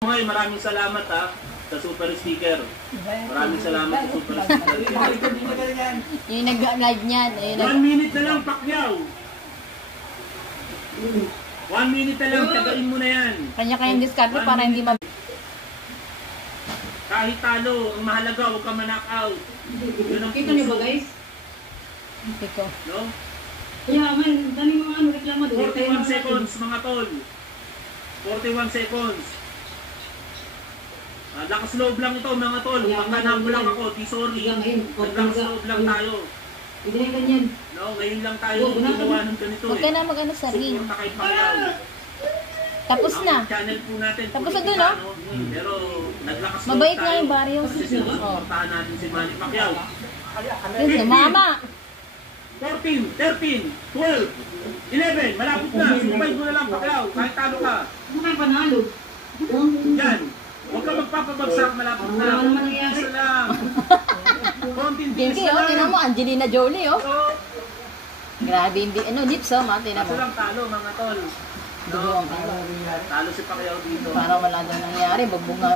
Hoy, maraming salamat sa super sticker. Maraming salamat sa super sticker. Yung nag-live niyan. 1 minute na lang, Pacquiao. 1 minute na lang, tagain mo na yan. Kanya-kanyang diskarte para hindi Kahit talo, ang mahalaga, huwag ka ma-knockout. Yun ang Kita niyo ba guys? Ito. No? Kaya man, dami mga reklamo doon. 41 seconds, mga tol. 41 seconds. Lakas loob lang ito, mga tol. Pagkanamo lang ako, di sorry. Lakas loob lang tayo. Hindi na ganyan. No, ngayon lang tayo gumawa ng ganito Huwag ka na mag-ano sa ring. Suporta kay Pacquiao. Tapos na. Ang channel po natin. Tapos na dun, no? Pero naglakas loob Mabait tayo. nga yung barrio. Kasi sinusuportahan natin si Manny Pacquiao. Yun, sumama. 14, 13, 12, 11, malapit na. Survive mo na lang, Pacquiao. Kahit talo ka. Ano kayo panalo? Yan. Huwag ka magpapabagsak, malapit na. Wala naman nangyari. Isa lang. Konting Pinky, bilis na lang. tinan mo, Angelina Jolie, oh. So, Grabe yung lips, oh, mga tinan kaso mo. lang talo, mga tol. Dugo ang talo. Talo si Pacquiao dito. Parang wala daw nangyari, bagbunga.